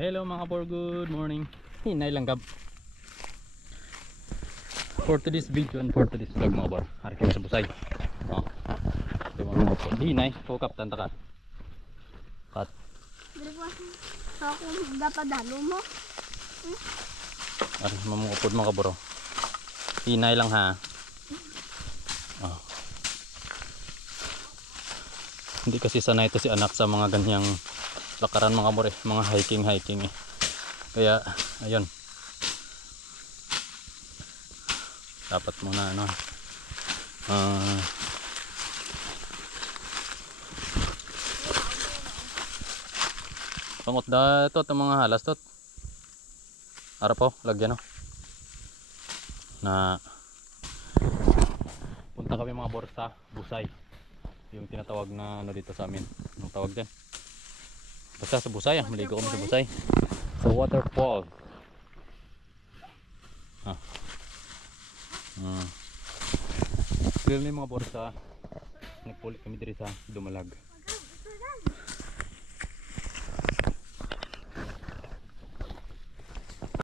Hello mga por, good morning. Hinay lang gab. For today's video and for today's vlog mga por, hari kami sa busay. Oh. Ito mga por. Hinay, focus tanta ka. Kat. Dili po ako dapat dalo mo. Ari mamungupod mga bro. Hinay lang ha. Oh. Hindi kasi sanay ito si anak sa mga ganyang lakaran mga bro, mga hiking eh. Kaya ayun. Dapat muna ano. Pangot da ito itong mga halas tot. Ara po, lagyan no. Na punta kami mga bor sa Busay. Yung tinatawag na ano dito sa amin. Anong tawag din? Basta sa Busay, maligo kami sa Busay. Sa waterfall. Clearly mga bor sa nagpulit kami dito sa Dumalag.